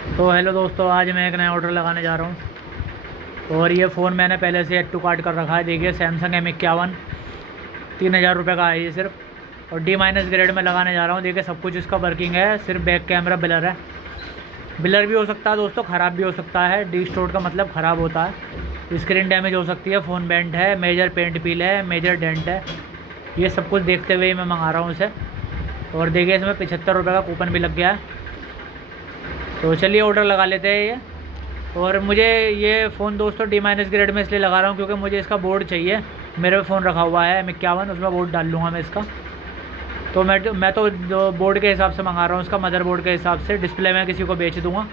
तो हेलो दोस्तों, आज मैं एक नया ऑर्डर लगाने जा रहा हूँ। और ये फ़ोन मैंने पहले से ऐड टू कार्ट कर रखा है। देखिए, सैमसंग M51 3000 रुपये का है ये सिर्फ। और D- ग्रेड में लगाने जा रहा हूँ। देखिए, सब कुछ इसका वर्किंग है, सिर्फ बैक कैमरा ब्लर है। ब्लर भी हो सकता है दोस्तों, ख़राब भी हो सकता है। डिस्टोर्ट का मतलब ख़राब होता है। स्क्रीन डैमेज हो सकती है, फ़ोन बेंट है, मेजर पेंट पील है, मेजर डेंट है। ये सब कुछ देखते हुए ही मैं मंगा रहा हूँ इसे। और देखिए, इसमें 75 रुपये का कूपन भी लग गया है। तो चलिए ऑर्डर लगा लेते हैं ये। और मुझे ये फ़ोन दोस्तों D- ग्रेड में इसलिए लगा रहा हूँ क्योंकि मुझे इसका बोर्ड चाहिए। मेरे पे फ़ोन रखा हुआ है M51, उसमें बोर्ड डाल लूँगा मैं इसका। तो मैं तो जो बोर्ड के हिसाब से मंगा रहा हूँ, उसका मदर बोर्ड के हिसाब से। डिस्प्ले मैं किसी को बेच दूँगा,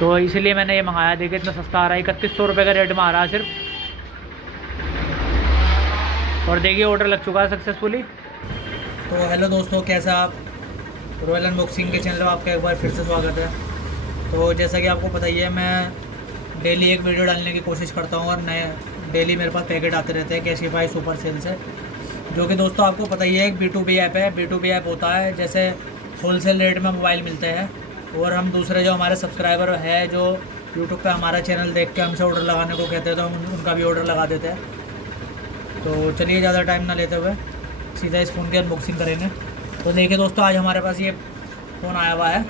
तो इसीलिए मैंने ये मंगाया। देखिए, इतना सस्ता आ रहा है, 3100 रुपये का रेट में आ रहा है सिर्फ। और देखिए, ऑर्डर लग चुका है सक्सेसफुली। तो हेलो दोस्तों, कैसे आप? रॉयल अनबॉक्सिंग के चैनल में आपका एक बार फिर से स्वागत है। तो जैसा कि आपको पता ही है, मैं डेली एक वीडियो डालने की कोशिश करता हूँ। और नए डेली मेरे पास पैकेट आते रहते हैं कैशिफाई सुपर सेल से, जो कि दोस्तों आपको पता ही है एक B2B ऐप है। B2B ऐप होता है जैसे होलसेल रेट में मोबाइल मिलते हैं, और हम दूसरे जो हमारे सब्सक्राइबर है जो यूट्यूब पे हमारा चैनल देख के हमसे ऑर्डर लगाने को कहते हैं, तो हम उनका भी ऑर्डर लगा देते हैं। तो चलिए, ज़्यादा टाइम ना लेते हुए सीधा इस फ़ोन की अनबॉक्सिंग करेंगे। तो देखिए दोस्तों, आज हमारे पास ये फ़ोन आया हुआ है,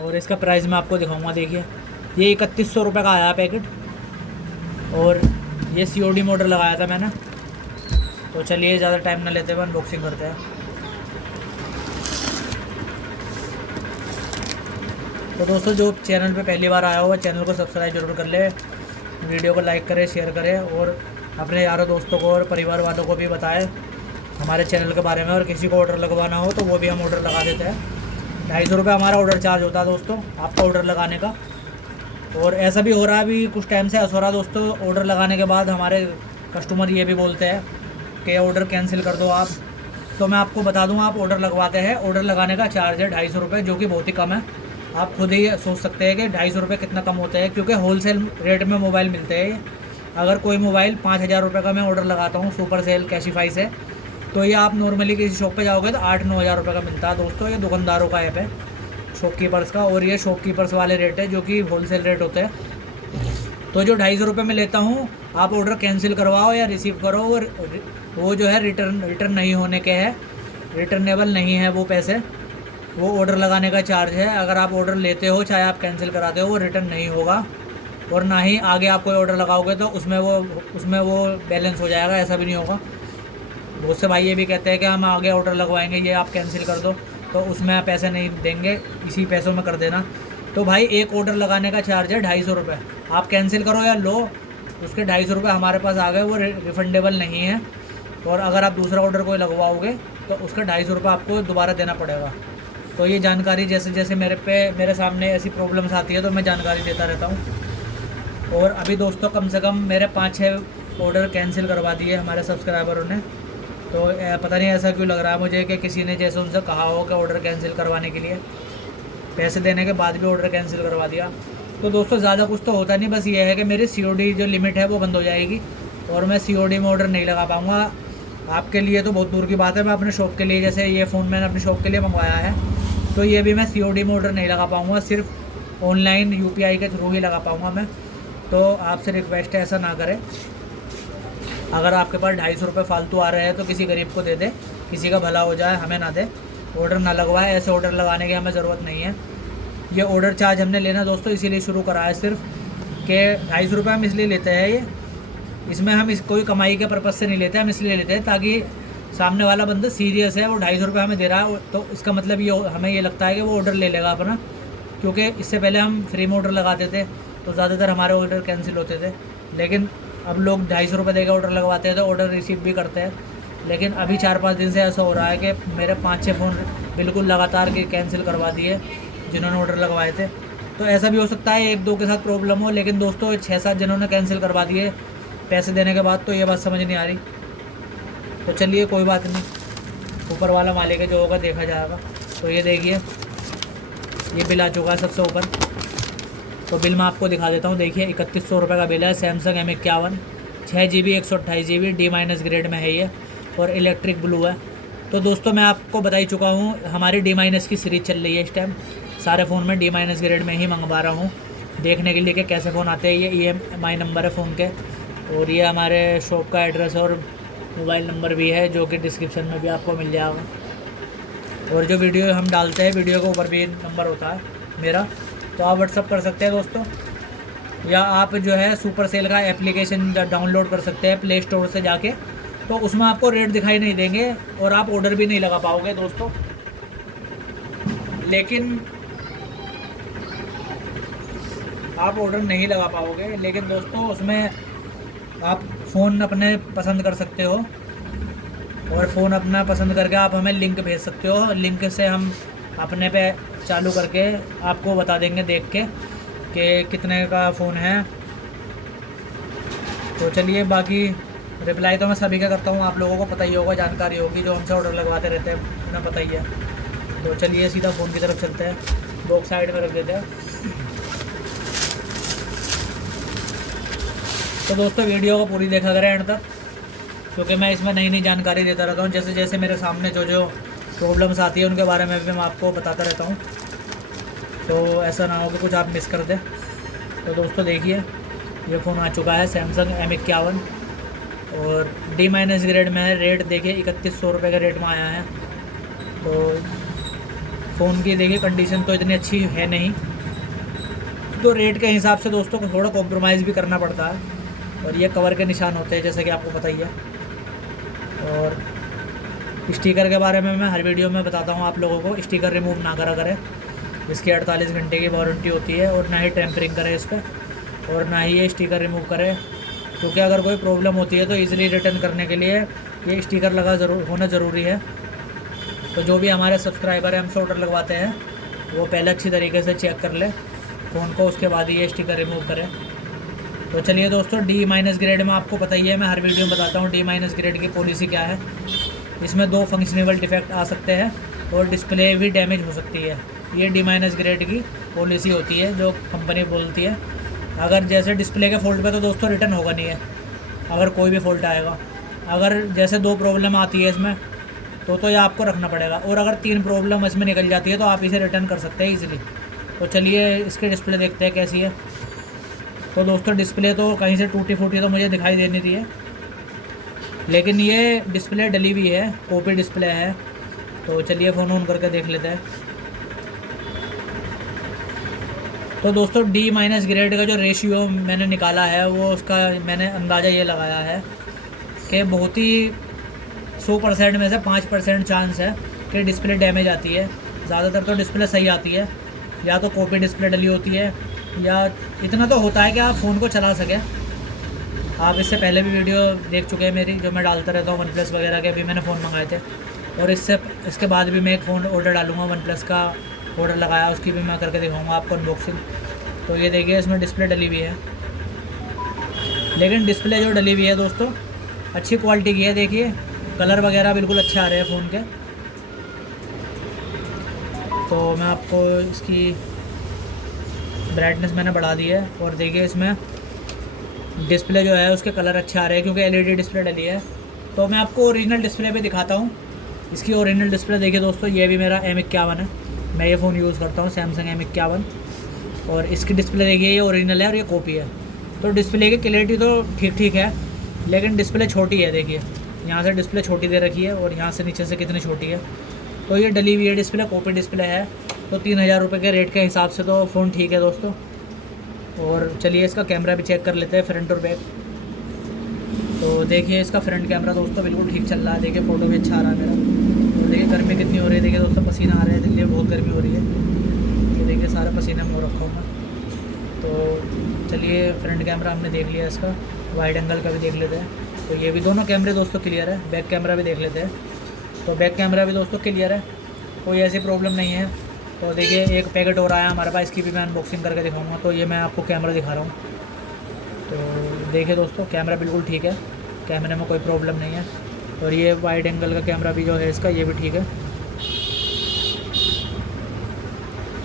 और इसका प्राइस मैं आपको दिखाऊंगा। देखिए, ये 3100 रुपये का आया पैकेट, और ये COD में ऑर्डर लगाया था मैंने। तो चलिए, ज़्यादा टाइम ना लेते हुए अनबॉक्सिंग करते हैं। तो दोस्तों, जो चैनल पे पहली बार आया हुआ, चैनल को सब्सक्राइब जरूर कर ले, वीडियो को लाइक करें, शेयर करें, और अपने यारों दोस्तों को और परिवार वालों को भी बताएं हमारे चैनल के बारे में। और किसी को ऑर्डर लगवाना हो तो वो भी हम ऑर्डर लगा देते हैं। 250 रुपये हमारा ऑर्डर चार्ज होता है दोस्तों, आपका ऑर्डर लगाने का। और ऐसा भी हो रहा है, अभी कुछ टाइम से ऐसा हो रहा है दोस्तों, ऑर्डर लगाने के बाद हमारे कस्टमर ये भी बोलते हैं कि ऑर्डर कैंसिल कर दो आप। तो मैं आपको बता दूं, आप ऑर्डर लगवाते हैं, ऑर्डर लगाने का चार्ज है 250 रुपये, जो कि बहुत ही कम है। आप खुद ही सोच सकते हैं कि 250 रुपये कितना कम होते हैं, क्योंकि होलसेल रेट में मोबाइल मिलते हैं। अगर कोई मोबाइल 5000 रुपये का मैं ऑर्डर लगाता हूँ सुपर सेल कैशिफाई से, तो ये आप नॉर्मली किसी शॉप पे जाओगे तो 8-9 हज़ार रुपये का मिलता है दोस्तों। ये दुकानदारों का ऐप है, शॉपकीपर्स का, और ये शॉपकीपर्स वाले रेट है जो कि होलसेल रेट होते हैं। तो जो 250 रुपये में लेता हूँ, आप ऑर्डर कैंसिल करवाओ या रिसीव करो, और वो जो है रिटर्न नहीं होने के हैं, रिटर्नेबल नहीं है वो पैसे। वो ऑर्डर लगाने का चार्ज है। अगर आप ऑर्डर लेते हो, चाहे आप कैंसिल कराते हो, वो रिटर्न नहीं होगा। और ना ही आगे आप कोई ऑर्डर लगाओगे तो उसमें वो बैलेंस हो जाएगा, ऐसा भी नहीं होगा। बहुत से भाई ये भी कहते हैं कि हम आगे ऑर्डर लगवाएंगे, ये आप कैंसिल कर दो, तो उसमें आप पैसे नहीं देंगे, इसी पैसों में कर देना। तो भाई, एक ऑर्डर लगाने का चार्ज है 250 रुपये। आप कैंसिल करो या लो, उसके 250 रुपये हमारे पास आ गए, वो रिफंडेबल नहीं है। और अगर आप दूसरा ऑर्डर कोई लगवाओगे तो उसका 250 रुपये आपको दोबारा देना पड़ेगा। तो ये जानकारी जैसे जैसे मेरे सामने ऐसी प्रॉब्लम्स आती है, तो मैं जानकारी देता रहता हूँ। और अभी दोस्तों, कम से कम मेरे 5-6 ऑर्डर कैंसिल करवा दिए हमारे सब्सक्राइबरों ने। तो पता नहीं ऐसा क्यों लग रहा है मुझे कि किसी ने जैसे उनसे कहा हो कि ऑर्डर कैंसिल करवाने के लिए, पैसे देने के बाद भी ऑर्डर कैंसिल करवा दिया। तो दोस्तों, ज़्यादा कुछ तो होता नहीं, बस ये है कि मेरी COD जो लिमिट है वो बंद हो जाएगी, और मैं COD में ऑर्डर नहीं लगा पाऊँगा। आपके लिए तो बहुत दूर की बात है, मैं अपने शॉप के लिए, जैसे ये फ़ोन मैंने अपनी शॉप के लिए मंगवाया है, तो ये भी मैं COD में ऑर्डर नहीं लगा पाऊँगा, सिर्फ ऑनलाइन UPI के थ्रू ही लगा पाऊँगा मैं। तो आपसे रिक्वेस्ट है, ऐसा ना करें। अगर आपके पास 250 रुपये फालतू आ रहे हैं तो किसी गरीब को दे दे, किसी का भला हो जाए, हमें ना दे। ऑर्डर ना लगवाए, ऐसे ऑर्डर लगाने की हमें ज़रूरत नहीं है। ये ऑर्डर चार्ज हमने लेना दोस्तों इसीलिए शुरू करा है सिर्फ, कि 250 रुपये हम इसलिए लेते हैं। ये इसमें हम कोई कमाई के पर्पज़ से नहीं लेते, हम इसलिए लेते हैं ताकि सामने वाला बंदा सीरियस है, वो 250 रुपये हमें दे रहा है, तो इसका मतलब ये हमें ये लगता है कि वो ऑर्डर ले लेगा अपना। क्योंकि इससे पहले हम फ्री में ऑर्डर लगाते थे, तो ज़्यादातर हमारे ऑर्डर कैंसिल होते थे। लेकिन अब लोग 250 रुपये देकर ऑर्डर लगवाते हैं, तो ऑर्डर रिसीव भी करते हैं। लेकिन अभी 4-5 दिन से ऐसा हो रहा है कि मेरे 5-6 फ़ोन बिल्कुल लगातार के कैंसिल करवा दिए जिन्होंने ऑर्डर लगवाए थे। तो ऐसा भी हो सकता है 1-2 के साथ प्रॉब्लम हो, लेकिन दोस्तों 6-7 जिन्होंने कैंसिल करवा दिए पैसे देने के बाद, तो ये बात समझ नहीं आ रही। तो चलिए, कोई बात नहीं, ऊपर वाला मालिक है, जो होगा देखा जाएगा। तो ये देखिए, ये बिल आ चुका है सबसे ऊपर। तो बिल मैं आपको दिखा देता हूँ। देखिए, 3100 रुपये का बिल है। Samsung M51 6 GB 128 GB D- grade में है ये, और इलेक्ट्रिक ब्लू है। तो दोस्तों मैं आपको बता ही चुका हूँ, हमारी D- की सीरीज़ चल रही है इस टाइम। सारे फ़ोन में D- ग्रेड में ही मंगवा रहा हूँ, देखने के लिए कि कैसे फ़ोन आते हैं। ये EMI नंबर है फ़ोन के, और ये हमारे शॉप का एड्रेस और मोबाइल नंबर भी है, जो कि डिस्क्रिप्शन में भी आपको मिल जाएगा। और जो वीडियो हम डालते हैं, वीडियो के ऊपर भी नंबर होता है मेरा, तो आप व्हाट्सअप कर सकते हैं दोस्तों, या आप जो है सुपर सेल का एप्लीकेशन डाउनलोड कर सकते हैं प्ले स्टोर से जाके। तो उसमें आपको रेट दिखाई नहीं देंगे और आप ऑर्डर भी नहीं लगा पाओगे दोस्तों। लेकिन आप ऑर्डर नहीं लगा पाओगे, लेकिन दोस्तों उसमें आप फ़ोन अपने पसंद कर सकते हो, और फ़ोन अपना पसंद करके आप हमें लिंक भेज सकते हो। लिंक से हम अपने पे चालू करके आपको बता देंगे देख के कि कितने का फ़ोन है। तो चलिए, बाकी रिप्लाई तो मैं सभी का करता हूँ, आप लोगों को पता ही होगा, जानकारी होगी, जो हमसे ऑर्डर लगवाते रहते हैं उन्हें पता ही है। तो चलिए सीधा फ़ोन की तरफ चलते हैं, बॉक्स साइड में रख देते हैं। तो दोस्तों वीडियो को पूरी देखा करें एंड तक, क्योंकि मैं इसमें नई नई जानकारी देता रहता हूँ। जैसे जैसे मेरे सामने जो जो प्रॉब्लम्स आती है उनके बारे में भी मैं आपको बताता रहता हूँ, तो ऐसा ना हो कि कुछ आप मिस कर दें। तो दोस्तों देखिए, ये फ़ोन आ चुका है सैमसंग M51, और D- ग्रेड में है। रेट देखिए 3100 रुपये का रेट में आया है। तो फ़ोन की देखिए कंडीशन तो इतनी अच्छी है नहीं, तो रेट के हिसाब से दोस्तों को थोड़ा कॉम्प्रोमाइज़ भी करना पड़ता है। और ये कवर के निशान होते हैं, जैसे कि आपको पता ही है। और स्टिकर के बारे में मैं हर वीडियो में बताता हूँ आप लोगों को, स्टिकर रिमूव ना करा करें। इसकी 48 घंटे की वारंटी होती है, और ना ही टेम्परिंग करें इस पर, और ना ही ये स्टिकर रिमूव करें, क्योंकि अगर कोई प्रॉब्लम होती है तो इजीली रिटर्न करने के लिए ये स्टिकर लगा होना ज़रूरी है। तो जो भी हमारे सब्सक्राइबर हैं हमसे ऑर्डर लगवाते हैं, वो पहले अच्छी तरीके से चेक कर ले फ़ोन को, उसके बाद ही ये स्टिकर रिमूव करें। तो चलिए दोस्तों, D- ग्रेड में आपको पता ही है, मैं हर वीडियो में बताता हूँ D- ग्रेड की पॉलिसी क्या है। इसमें 2 फंक्शनेबल डिफेक्ट आ सकते हैं, और डिस्प्ले भी डैमेज हो सकती है। ये D- ग्रेड की पॉलिसी होती है जो कंपनी बोलती है। अगर जैसे डिस्प्ले के फॉल्ट पे तो दोस्तों रिटर्न होगा नहीं है, अगर कोई भी फॉल्ट आएगा। अगर जैसे 2 प्रॉब्लम आती है इसमें, तो ये आपको रखना पड़ेगा, और अगर 3 प्रॉब्लम इसमें निकल जाती है तो आप इसे रिटर्न कर सकते हैं ईज़िली। तो चलिए इसकी डिस्प्ले देखते हैं कैसी है। तो दोस्तों डिस्प्ले तो कहीं से टूटी फूटी तो मुझे दिखाई दे नहीं रही है, लेकिन ये डिस्प्ले डली हुई है, कॉपी डिस्प्ले है। तो चलिए फ़ोन ऑन करके देख लेते हैं। तो दोस्तों D- ग्रेड का जो रेशियो मैंने निकाला है, वो उसका मैंने अंदाज़ा ये लगाया है कि बहुत ही 100% में से 5% चांस है कि डिस्प्ले डैमेज आती है। ज़्यादातर तो डिस्प्ले सही आती है, या तो कॉपी डिस्प्ले डली होती है, या इतना तो होता है कि आप फ़ोन को चला सकें। आप इससे पहले भी वीडियो देख चुके हैं मेरी, जो मैं डालता रहता हूँ OnePlus वगैरह के भी मैंने फ़ोन मंगाए थे, और इसके बाद भी मैं एक फ़ोन ऑर्डर डालूँगा, OnePlus का ऑर्डर लगाया, उसकी भी मैं करके दिखाऊँगा आपको अनबॉक्सिंग। तो ये देखिए इसमें डिस्प्ले डली हुई है, लेकिन डिस्प्ले जो डली हुई है दोस्तों अच्छी क्वालिटी की है। देखिए कलर वगैरह बिल्कुल अच्छे आ रहे हैं फ़ोन के। तो मैं आपको इसकी ब्राइटनेस मैंने बढ़ा दी है, और देखिए इसमें डिस्प्ले जो है उसके कलर अच्छे आ रहे हैं, क्योंकि LED डिस्प्ले डली है। तो मैं आपको ओरिजिनल डिस्प्ले भी दिखाता हूँ। इसकी ओरिजिनल डिस्प्ले देखिए दोस्तों, ये भी मेरा M51 है, मैं ये फ़ोन यूज़ करता हूँ सैमसंग M51, और इसकी डिस्प्ले देखिए ये ओरिजिनल है और ये कॉपी है। तो डिस्प्ले की क्लैरिटी तो ठीक ठीक है, लेकिन डिस्प्ले छोटी है। देखिए यहाँ से डिस्प्ले छोटी दे रखी है, और यहाँ से नीचे से कितनी छोटी है। तो ये डली हुई है डिस्प्ले, कॉपी डिस्प्ले है। तो 3000 रुपये के रेट के हिसाब से तो फ़ोन ठीक है दोस्तों। और चलिए इसका कैमरा भी चेक कर लेते हैं, फ्रंट और बैक। तो देखिए इसका फ्रंट कैमरा दोस्तों बिल्कुल ठीक चल रहा है। देखिए फ़ोटो भी अच्छा आ रहा है मेरा। तो देखिए गर्मी कितनी हो रही है, देखिए दोस्तों पसीना आ रहा है, दिल्ली में बहुत गर्मी हो रही है। तो देखिए सारा पसीने में हो रखा हूँ मैं। तो चलिए फ्रंट कैमरा हमने देख लिया, इसका वाइड एंगल का भी देख लेते हैं। तो ये भी दोनों कैमरे दोस्तों क्लियर है। बैक कैमरा भी देख लेते हैं। तो बैक कैमरा भी दोस्तों क्लियर है, कोई ऐसी प्रॉब्लम नहीं है। तो देखिए एक पैकेट और आया हमारे पास, इसकी भी मैं अनबॉक्सिंग करके दिखाऊंगा। तो ये मैं आपको कैमरा दिखा रहा हूँ। तो देखिए दोस्तों कैमरा बिल्कुल ठीक है, कैमरे में कोई प्रॉब्लम नहीं है। और ये वाइड एंगल का कैमरा भी जो है इसका, ये भी ठीक है।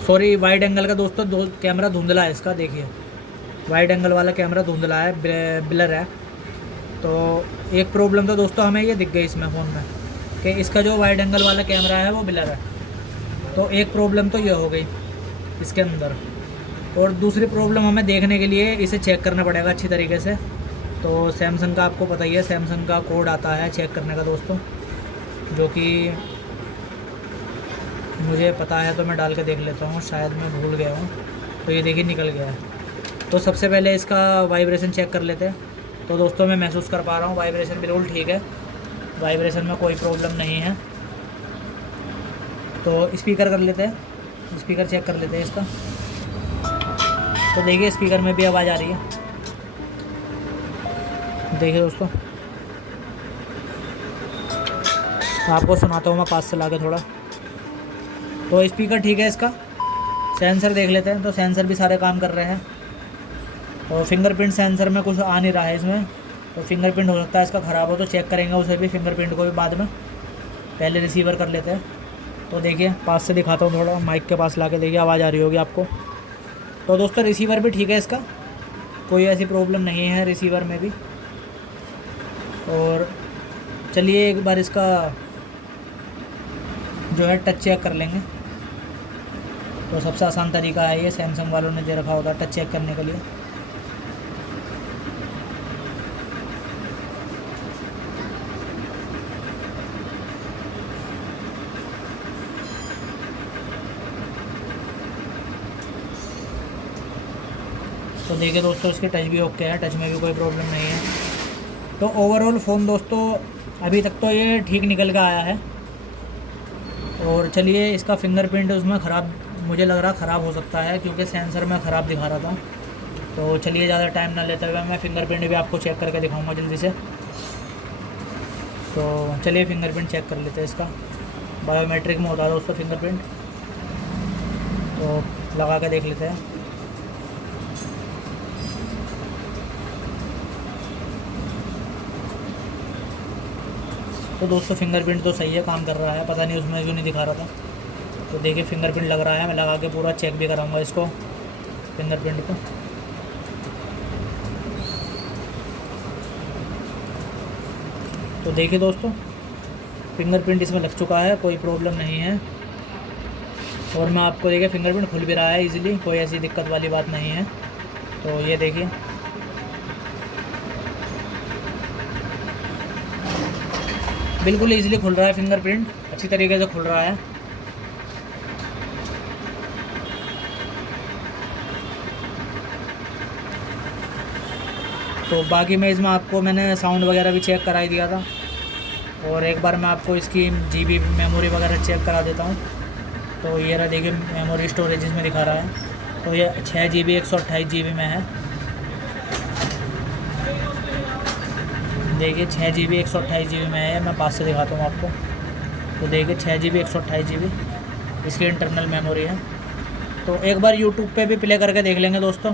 सॉरी, वाइड एंगल का दोस्तों दो कैमरा धुंधला है इसका। देखिए वाइड एंगल वाला कैमरा धुंधला है, ब्लर है। तो एक प्रॉब्लम तो दोस्तों हमें ये दिख गई इसमें फ़ोन में, कि इसका जो वाइड एंगल वाला कैमरा है वो ब्लर है। तो एक प्रॉब्लम तो ये हो गई इसके अंदर, और दूसरी प्रॉब्लम हमें देखने के लिए इसे चेक करना पड़ेगा अच्छी तरीके से। तो सैमसंग का आपको पता ही है, सैमसंग का कोड आता है चेक करने का दोस्तों, जो कि मुझे पता है, तो मैं डाल के देख लेता हूँ, शायद मैं भूल गया हूँ। तो ये देखिए निकल गया है। तो सबसे पहले इसका वाइब्रेशन चेक कर लेते हैं। तो दोस्तों मैं महसूस कर पा रहा हूँ वाइब्रेशन बिल्कुल ठीक है, वाइब्रेशन में कोई प्रॉब्लम नहीं है। तो स्पीकर कर लेते हैं, स्पीकर चेक कर लेते हैं इसका। तो देखिए स्पीकर में भी आवाज़ आ रही है, देखिए दोस्तों। आपको सुनाता हूँ मैं पास से ला के थोड़ा। तो स्पीकर ठीक है इसका। सेंसर देख लेते हैं। तो सेंसर भी सारे काम कर रहे हैं। और फिंगरप्रिंट सेंसर में कुछ आ नहीं रहा है इसमें, तो फिंगरप्रिंट हो सकता है इसका ख़राब हो, तो चेक करेंगे उसे भी, फिंगरप्रिंट को भी बाद में। पहले रिसीवर कर लेते हैं। तो देखिए पास से दिखाता हूँ थोड़ा, माइक के पास ला के देखिए, आवाज़ आ रही होगी आपको। तो दोस्तों रिसीवर भी ठीक है इसका, कोई ऐसी प्रॉब्लम नहीं है रिसीवर में भी। और चलिए एक बार इसका जो है टच चेक कर लेंगे। तो सबसे आसान तरीका है ये, सैमसंग वालों ने दे रखा होता है टच चेक करने के लिए। तो देखिए दोस्तों इसके टच भी ओके है, टच में भी कोई प्रॉब्लम नहीं है। तो ओवरऑल फ़ोन दोस्तों अभी तक तो ये ठीक निकल के आया है। और चलिए इसका फिंगरप्रिंट उसमें ख़राब, मुझे लग रहा ख़राब हो सकता है, क्योंकि सेंसर में ख़राब दिखा रहा था। तो चलिए ज़्यादा टाइम ना लेते हुए मैं फिंगरप्रिंट भी आपको चेक करके दिखाऊंगा जल्दी से। तो चलिए फिंगरप्रिंट चेक कर लेते हैं इसका। बायोमेट्रिक में होता है दोस्तों फिंगरप्रिंट, तो लगा के देख लेते हैं। तो दोस्तों फिंगरप्रिंट तो सही है, काम कर रहा है, पता नहीं उसमें क्यों नहीं दिखा रहा था। तो देखिए फिंगरप्रिंट लग रहा है, मैं लगा के पूरा चेक भी कराऊंगा इसको, फिंगरप्रिंट को। तो देखिए दोस्तों फिंगरप्रिंट इसमें लग चुका है, कोई प्रॉब्लम नहीं है। और मैं आपको देखिए फिंगरप्रिंट खुल भी रहा है इजीली, कोई ऐसी दिक्कत वाली बात नहीं है। तो ये देखिए बिल्कुल इजीली खुल रहा है, फिंगरप्रिंट अच्छी तरीके से खुल रहा है। तो बाकी मैं इसमें आपको मैंने साउंड वगैरह भी चेक करा ही दिया था। और एक बार मैं आपको इसकी जीबी मेमोरी वगैरह चेक करा देता हूँ। तो ये रहा देखिए मेमोरी स्टोरेज इसमें दिखा रहा है। तो ये 6 GB 128 GB में है। देखिए 6 GB 128 GB में है, मैं पास से दिखाता हूँ आपको। तो देखिए 6 GB 128 GB इसकी इंटरनल मेमोरी है। तो एक बार यूट्यूब पे भी प्ले करके देख लेंगे दोस्तों।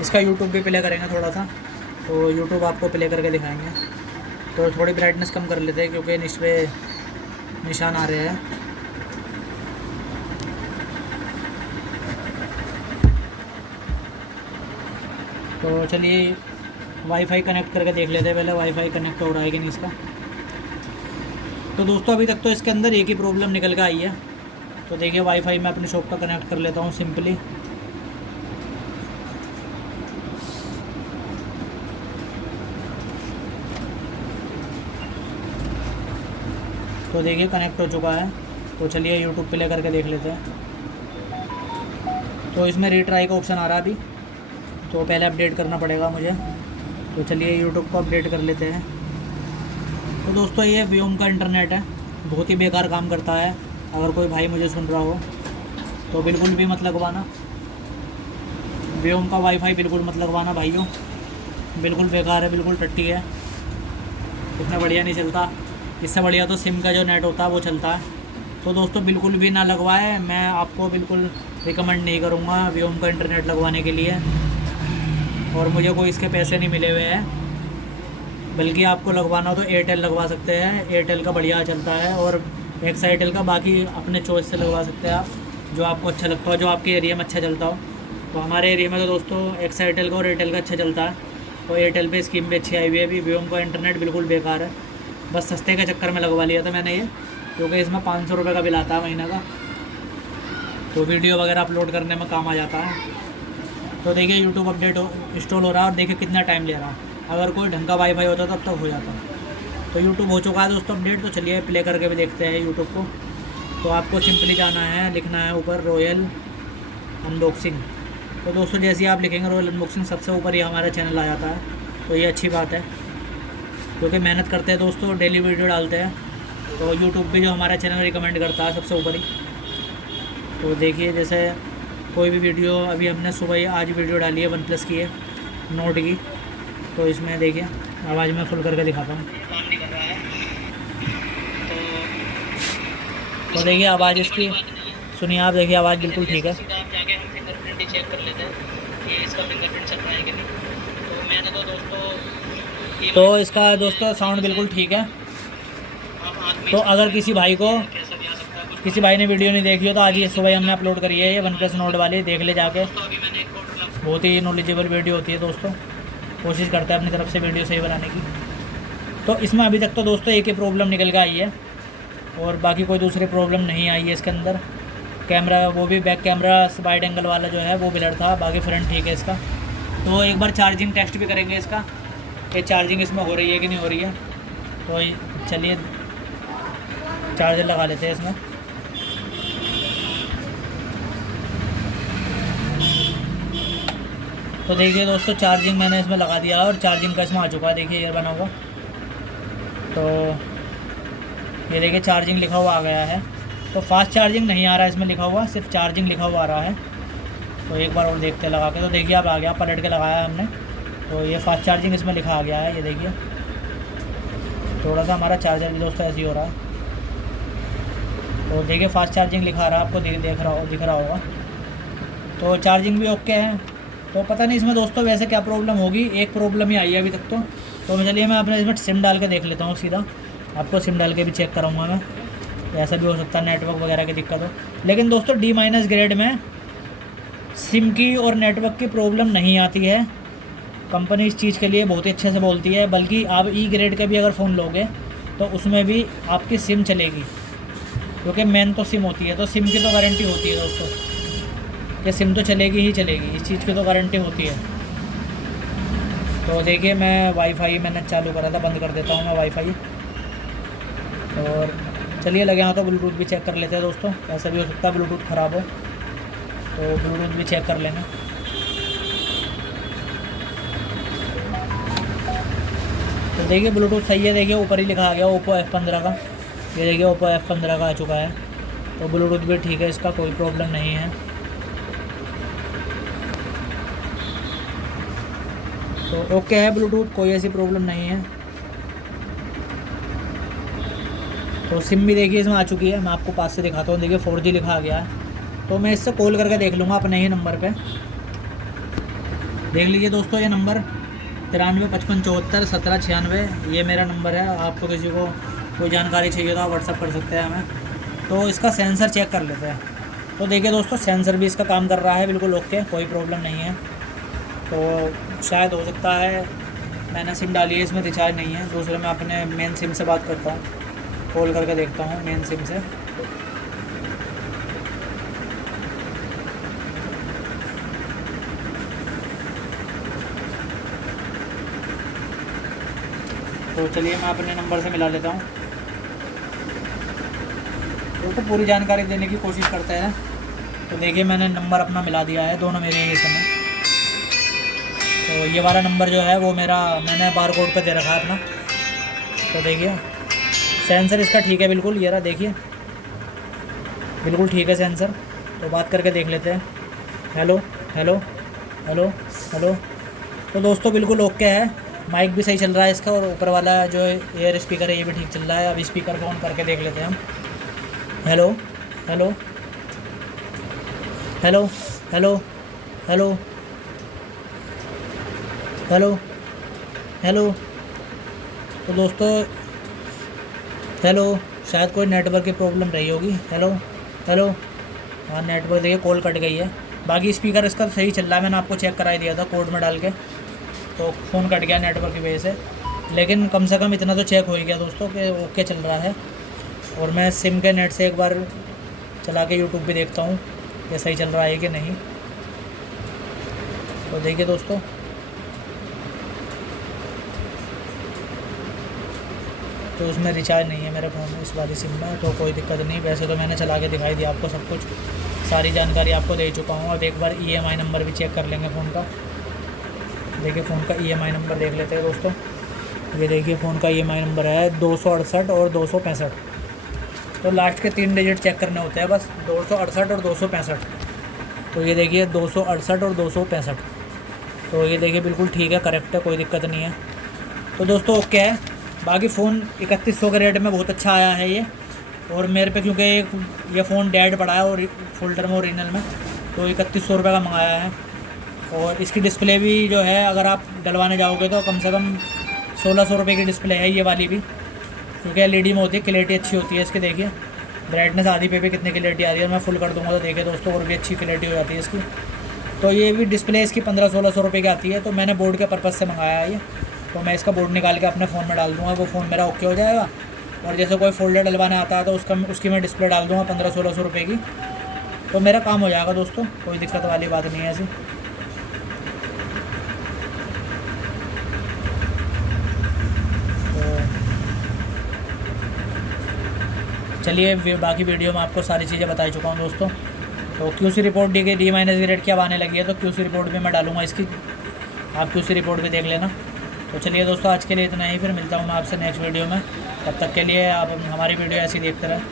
इसका यूट्यूब भी प्ले करेंगे थोड़ा सा, तो यूट्यूब आपको प्ले करके दिखाएंगे। तो थोड़ी ब्राइटनेस कम कर लेते हैं क्योंकि इस पर निशान आ रहे हैं। तो चलिए वाईफाई कनेक्ट करके देख लेते हैं पहले, वाईफाई कनेक्ट हो रहा है कि नहीं इसका। तो दोस्तों अभी तक तो इसके अंदर एक ही प्रॉब्लम निकल के आई है। तो देखिए वाईफाई मैं अपनी शॉप का कनेक्ट कर लेता हूँ सिंपली। तो देखिए कनेक्ट हो चुका है। तो चलिए यूट्यूब प्ले करके देख लेते हैं। तो इसमें रीट्राई का ऑप्शन आ रहा है अभी, तो पहले अपडेट करना पड़ेगा मुझे। तो चलिए यूट्यूब को अपडेट कर लेते हैं। तो दोस्तों ये व्योम का इंटरनेट है, बहुत ही बेकार काम करता है। अगर कोई भाई मुझे सुन रहा हो तो बिल्कुल भी मत लगवाना, व्योम का वाईफाई बिल्कुल मत लगवाना भाइयों, बिल्कुल बेकार है, बिल्कुल टट्टी है, इतना बढ़िया नहीं चलता। इससे बढ़िया तो सिम का जो नेट होता है वो चलता है। तो दोस्तों बिल्कुल भी ना लगवाए, मैं आपको बिल्कुल रिकमेंड नहीं करूँगा व्योम का इंटरनेट लगवाने के लिए। और मुझे कोई इसके पैसे नहीं मिले हुए हैं, बल्कि आपको लगवाना हो तो एयरटेल लगवा सकते हैं, एयरटेल का बढ़िया चलता है। और एक्साइटेल का बाकी अपने चॉइस से लगवा सकते हैं आप, जो आपको अच्छा लगता हो, जो आपके एरिया में अच्छा चलता हो। तो हमारे एरिया में तो दोस्तों एक्साइटेल का और एयरटेल का अच्छा चलता है। और एयरटेल पे स्कीम भी अच्छी आई हुई है। अभी वीवो का इंटरनेट बिल्कुल बेकार है, बस सस्ते के चक्कर में लगवा लिया था मैंने ये, क्योंकि इसमें 500 रुपये का बिल आता है महीने का, तो वीडियो वगैरह अपलोड करने में काम आ जाता है। तो देखिए यूट्यूब अपडेट इंस्टॉल हो रहा है और देखिए कितना टाइम ले रहा है। अगर कोई ढंग का वाईफाई होता तब तक हो जाता। तो यूट्यूब हो चुका है दोस्तों अपडेट। तो चलिए प्ले करके भी देखते हैं यूट्यूब को। तो आपको सिंपली जाना है, लिखना है ऊपर रॉयल अनबॉक्सिंग। तो दोस्तों जैसे ही आप लिखेंगे रॉयल अनबॉक्सिंग, सबसे ऊपर ही हमारा चैनल आ जाता है। तो ये अच्छी बात है, क्योंकि मेहनत करते हैं दोस्तों, डेली वीडियो डालते हैं, तो यूट्यूब भी जो हमारा चैनल रिकमेंड करता है सबसे ऊपर ही। तो देखिए जैसे कोई भी वीडियो, अभी हमने सुबह ही आज वीडियो डाली है वन प्लस की है, नोट की। तो इसमें देखिए आवाज़ में फुल करके दिखाता हूँ। काम नहीं कर रहा है तो देखिए आवाज़ इसकी सुनिए आप, देखिए आवाज़ बिल्कुल ठीक है। आप जाके हम फिंगरप्रिंट चेक कर लेते हैं कि इसका फिंगरप्रिंट चल रहा है कि नहीं। तो मैंने तो दोस्तों, तो इसका दोस्तों साउंड बिल्कुल ठीक है। तो अगर किसी भाई ने वीडियो नहीं देखी हो तो आज ये सुबह हमने अपलोड करी है ये वन प्लस नोट वाली, देख ले जाके। बहुत ही नॉलेजेबल वीडियो होती है दोस्तों, कोशिश करते हैं अपनी तरफ से वीडियो सही बनाने की। तो इसमें अभी तक तो दोस्तों एक ही प्रॉब्लम निकल के आई है, और बाकी कोई दूसरी प्रॉब्लम नहीं आई है इसके अंदर। कैमरा, वो भी बैक कैमरा वाइड एंगल वाला जो है वो ब्लर था, बाकी फ्रंट ठीक है इसका। तो एक बार चार्जिंग टेस्ट भी करेंगे इसका, कि चार्जिंग इसमें हो रही है कि नहीं हो रही है। तो चलिए चार्जर लगा लेते हैं इसमें। तो देखिए दोस्तों चार्जिंग मैंने इसमें लगा दिया और चार्जिंग का इसमें आ चुका है, देखिए ये बना हुआ। तो ये देखिए चार्जिंग लिखा हुआ आ गया है। तो फास्ट चार्जिंग नहीं आ रहा है इसमें लिखा हुआ, सिर्फ चार्जिंग लिखा हुआ आ रहा है। तो एक बार और देखते लगा के। तो देखिए अब आ गया, पलट के लगाया हमने, तो ये फास्ट चार्जिंग इसमें लिखा आ गया है। ये देखिए थोड़ा सा हमारा चार्जर भी दोस्तों ऐसे ही हो रहा है। तो देखिए फास्ट चार्जिंग लिखा आ रहा है, आपको दिख रहा होगा। तो चार्जिंग भी ओके है। तो पता नहीं इसमें दोस्तों वैसे क्या प्रॉब्लम होगी, एक प्रॉब्लम ही आई है अभी तक तो चलिए मैं अपने इसमें सिम डाल के देख लेता हूँ सीधा। आपको सिम डाल के भी चेक कराऊंगा मैं, ऐसा भी हो सकता है नेटवर्क वगैरह की दिक्कत हो। लेकिन दोस्तों D- ग्रेड में सिम की और नेटवर्क की प्रॉब्लम नहीं आती है। कंपनी इस चीज़ के लिए बहुत ही अच्छे से बोलती है। बल्कि आप E ग्रेड के भी अगर फ़ोन लोगे तो उसमें भी आपकी सिम चलेगी, क्योंकि मेन तो सिम होती है। तो सिम की तो गारंटी होती है दोस्तों, कि सिम तो चलेगी ही चलेगी, इस चीज़ की तो गारंटी होती है। तो देखिए मैं वाईफाई मैंने चालू करा था, बंद कर देता हूँ मैं वाईफाई। और चलिए लगे हाँ, तो ब्लूटूथ भी चेक कर लेते हैं दोस्तों। ऐसा भी हो सकता है ब्लूटूथ ख़राब हो, तो ब्लूटूथ भी चेक कर लेंगे। तो देखिए ब्लूटूथ सही है, देखिए ऊपर ही लिखा आ गया ओप्पो F15 का। ये देखिए ओप्पो F15 का आ चुका है। तो ब्लूटूथ भी ठीक है, इसका कोई प्रॉब्लम नहीं है। तो ओके है ब्लूटूथ, कोई ऐसी प्रॉब्लम नहीं है। तो सिम भी देखिए इसमें आ चुकी है, मैं आपको पास से दिखाता हूँ। देखिए 4G लिखा आ गया है। तो मैं इससे कॉल करके देख लूँगा अपने ही नंबर पे। देख लीजिए दोस्तों ये नंबर 93 55 74 17 96, ये मेरा नंबर है। आपको किसी को कोई जानकारी चाहिए तो आप व्हाट्सअप कर सकते हैं हमें। तो इसका सेंसर चेक कर लेते हैं। तो देखिए दोस्तों सेंसर भी इसका काम कर रहा है बिल्कुल ओके, कोई प्रॉब्लम नहीं है। तो शायद हो सकता है मैंने सिम डाली है, इसमें रिचार्ज नहीं है। दूसरे मैं अपने मेन सिम से बात करता हूँ, कॉल करके देखता हूँ मेन सिम से। तो चलिए मैं अपने नंबर से मिला लेता हूँ। तो पूरी जानकारी देने की कोशिश करते हैं। तो देखिए मैंने नंबर अपना मिला दिया है, दोनों मेरे ही समय। तो ये वाला नंबर जो है वो मेरा मैंने बारकोड पे दे रखा है अपना। तो देखिए सेंसर इसका ठीक है बिल्कुल, ये रहा देखिए बिल्कुल ठीक है सेंसर। तो बात करके देख लेते हैं। Hello hello hello hello. तो दोस्तों बिल्कुल ओके है, माइक भी सही चल रहा है इसका, और ऊपर वाला जो एयर स्पीकर है ये भी ठीक चल रहा है। अब स्पीकर को ऑन करके देख लेते हैं हम। Hello hello hello hello hello hello hello. तो दोस्तों हेलो, शायद कोई नेटवर्क की प्रॉब्लम रही होगी। हेलो हेलो, हाँ नेटवर्क देखिए कॉल कट गई है। बाकी स्पीकर इसका सही चल रहा है, मैंने आपको चेक करा ही दिया था कोड में डाल के। तो फ़ोन कट गया नेटवर्क की वजह से, लेकिन कम से कम इतना तो चेक हो ही गया दोस्तों कि ओके चल रहा है। और मैं सिम के नेट से एक बार चला के यूट्यूब पे देखता हूँ कि सही चल रहा है कि नहीं। तो देखिए दोस्तों, तो उसमें रिचार्ज नहीं है मेरे फ़ोन में, इस वाली सिम में, तो कोई दिक्कत नहीं। वैसे तो मैंने चला के दिखाई दिया आपको सब कुछ, सारी जानकारी आपको दे चुका हूँ। अब एक बार EMI नंबर भी चेक कर लेंगे फ़ोन का। देखिए फ़ोन का EMI नंबर देख लेते हैं दोस्तों। ये देखिए फ़ोन का EMI नंबर है 268 और 265। तो लास्ट के 3 डिजिट चेक करने होते हैं बस, 268 और 265। तो ये देखिए 268 और 265। तो ये देखिए बिल्कुल ठीक है, करेक्ट है, कोई दिक्कत नहीं है। तो दोस्तों ओके है। बाकी फ़ोन 3100 के रेट में बहुत अच्छा आया है ये। और मेरे पे क्योंकि ये फ़ोन डेड पड़ा है और फोल्डर में ओरिजिनल में, तो 3100 रुपये का मंगाया है। और इसकी डिस्प्ले भी जो है, अगर आप डलवाने जाओगे तो कम से कम 1600 रुपये की डिस्प्ले है ये वाली भी, क्योंकि LED में होती है, क्लैरिटी अच्छी होती है इसकी। देखिए ब्राइटनेस आधी पे भी कितनी क्लैरिटी आ रही है, मैं फुल कर दूँगा तो देखिए दोस्तों और भी अच्छी क्लैरिटी हो जाती है इसकी। तो ये भी डिस्प्ले इसकी 1500-1600 रुपये की आती है। तो मैंने बोर्ड के पर्पज़ से मंगाया है ये। तो मैं इसका बोर्ड निकाल के अपने फ़ोन में डाल दूँगा, वो फ़ोन मेरा ओके हो जाएगा। और जैसे कोई फोल्डर डलवाने आता है तो उसकी मैं डिस्प्ले डाल दूँगा 1500-1600 रुपये की, तो मेरा काम हो जाएगा दोस्तों, कोई दिक्कत वाली बात नहीं है ऐसी। तो चलिए बाकी वीडियो में आपको सारी चीज़ें बता चुका हूँ दोस्तों। तो QC रिपोर्ट डी की रेट क्या आने लगी है, तो QC रिपोर्ट भी मैं डालूँगा इसकी, आप QC रिपोर्ट भी देख लेना। तो चलिए दोस्तों आज के लिए इतना ही, फिर मिलता हूँ मैं आपसे नेक्स्ट वीडियो में। तब तक के लिए आप हमारी वीडियो ऐसी देखते रहें।